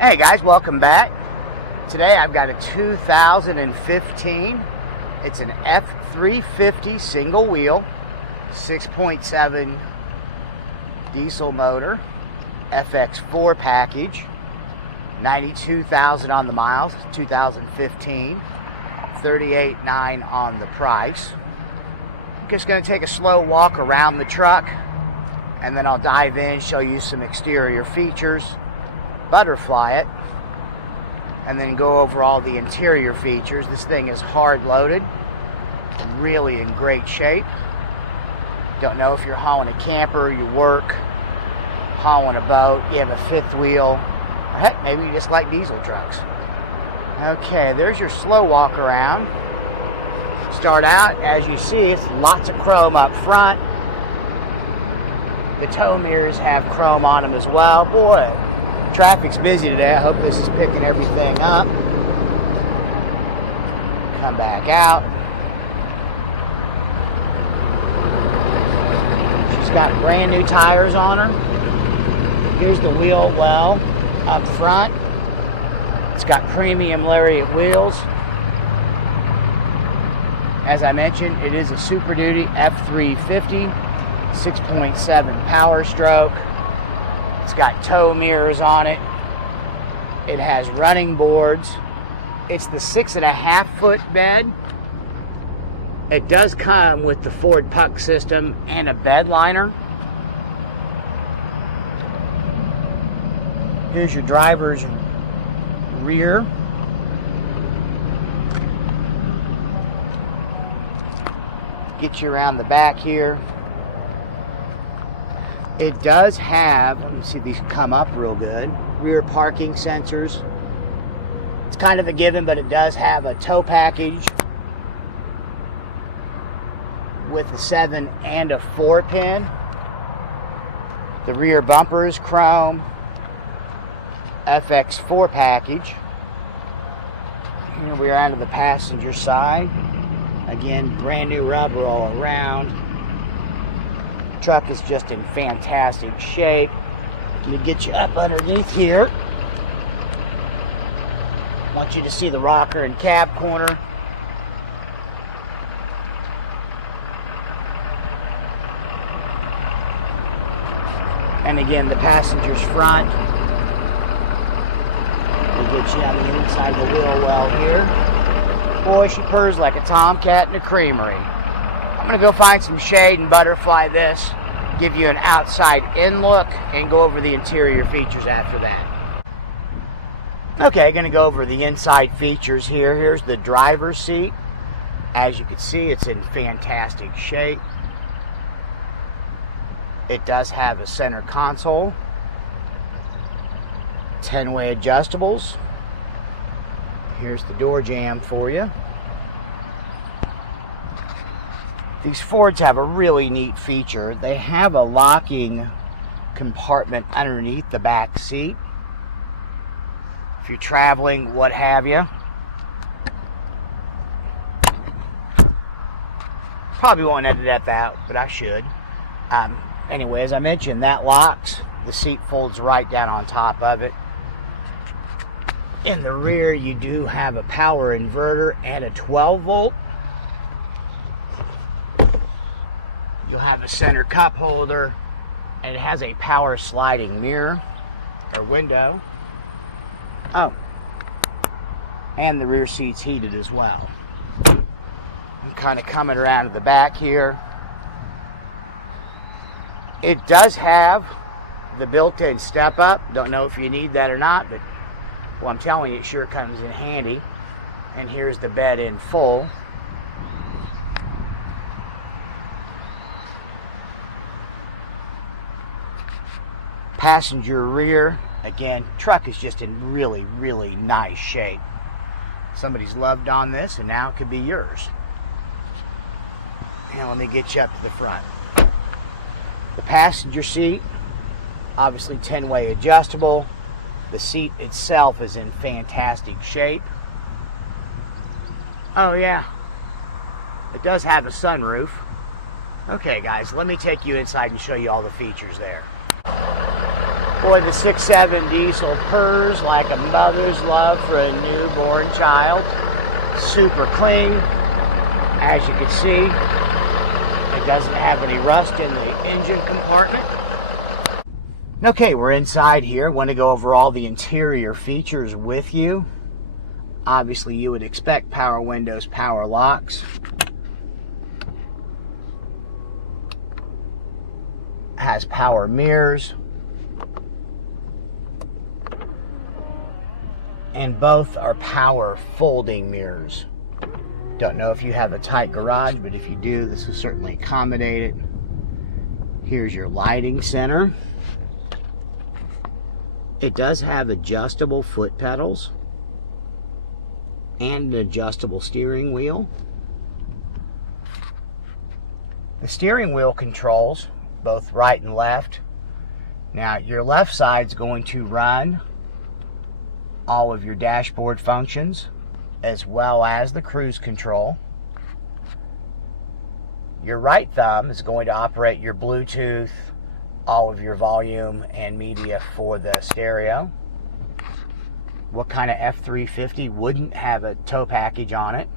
Hey guys, welcome back. Today I've got a 2015, it's an F350 single wheel, 6.7 diesel motor, FX4 package, 92,000 on the miles, 2015, 38,900 on the price. Just going to take a slow walk around the truck and then I'll dive in, show you some exterior features, butterfly it, and then go over all the interior features. This thing is hard loaded, really in great shape. Don't know if you're hauling a camper, you work, hauling a boat, you have a fifth wheel, or heck, maybe you just like diesel trucks. Okay, there's your slow walk around. Start out, as you see, it's lots of chrome up front. The tow mirrors have chrome on them as well. Boy, traffic's busy today. I hope this is picking everything up. Come back out. She's got brand new tires on her. Here's the wheel well up front. It's got premium Lariat wheels. As I mentioned, it is a Super Duty F350, 6.7 power stroke. It's got tow mirrors on it. It has running boards. It's the 6.5-foot bed. It does come with the Ford puck system and a bed liner. Here's your driver's rear. Get you around the back here. It does have, let me see if these come up real good, rear parking sensors. It's kind of a given, but it does have a tow package with a 7 and a 4 pin. The rear bumper is chrome. FX4 package. Here we are onto the passenger side. Again, brand new rubber all around. Truck is just in fantastic shape. Let me get you up underneath here. Want you to see the rocker and cab corner. And again, the passenger's front. We'll get you on the inside of the wheel well here. Boy, she purrs like a tomcat in a creamery. I'm going to go find some shade and butterfly this, give you an outside-in look, and go over the interior features after that. Okay, going to go over the inside features here. Here's the driver's seat. As you can see, it's in fantastic shape. It does have a center console, 10-way adjustables. Here's the door jamb for you. These Fords have a really neat feature. They have a locking compartment underneath the back seat. If you're traveling, what have you. Probably won't edit that out, but I should. Anyway, as I mentioned, that locks. The seat folds right down on top of it. In the rear, you do have a power inverter and a 12-volt. You'll have a center cup holder, and it has a power sliding mirror or window. Oh, and the rear seat's heated as well. I'm kind of coming around to the back here. It does have the built-in step-up. Don't know if you need that or not, but well, I'm telling you, it sure comes in handy. And here's the bed in full. Passenger rear. Again, truck is just in really, really nice shape. Somebody's loved on this, and now it could be yours. And let me get you up to the front. The passenger seat, obviously 10-way adjustable. The seat itself is in fantastic shape. Oh yeah, it does have a sunroof. Okay guys, let me take you inside and show you all the features there. Boy, the 6.7 diesel purrs like a mother's love for a newborn child. Super clean. As you can see, it doesn't have any rust in the engine compartment. Okay, we're inside here. I want to go over all the interior features with you. Obviously, you would expect power windows, power locks. Has power mirrors. And both are power folding mirrors. Don't know if you have a tight garage, but if you do, this will certainly accommodate it. Here's your lighting center. It does have adjustable foot pedals and an adjustable steering wheel. The steering wheel controls both right and left. Now, your left side's going to run all of your dashboard functions as well as the cruise control. Your right thumb is going to operate your Bluetooth, all of your volume and media for the stereo. What kind of F350 wouldn't have a tow package on it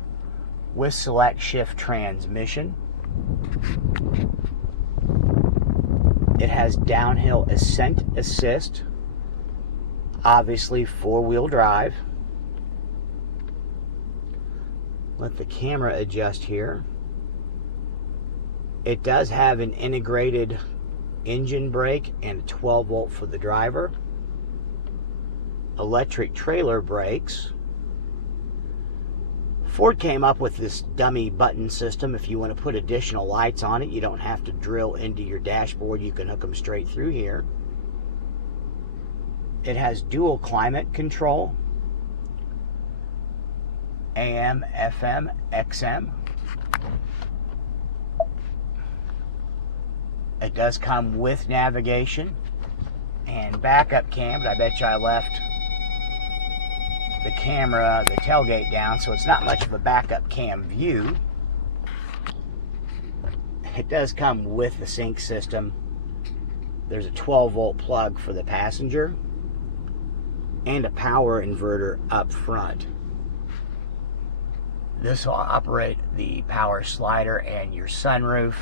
with select shift transmission? It has downhill ascent assist, obviously four-wheel drive. Let the camera adjust here. It does have an integrated engine brake and a 12 volt for the driver. Electric trailer brakes. Ford came up with this dummy button system. If you want to put additional lights on it, you don't have to drill into your dashboard. You can hook them straight through here. It has dual climate control, AM, FM, XM. It does come with navigation and backup cam, but I bet you I left the camera, the tailgate down, so it's not much of a backup cam view. It does come with the sync system. There's a 12 volt plug for the passenger and a power inverter up front. This will operate the power slider and your sunroof.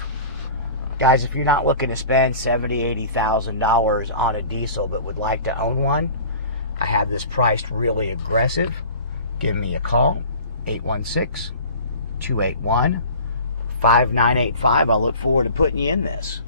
Guys, if you're not looking to spend $70,000, $80,000 on a diesel but would like to own one, I have this priced really aggressive. Give me a call, 816-281-5985. I look forward to putting you in this.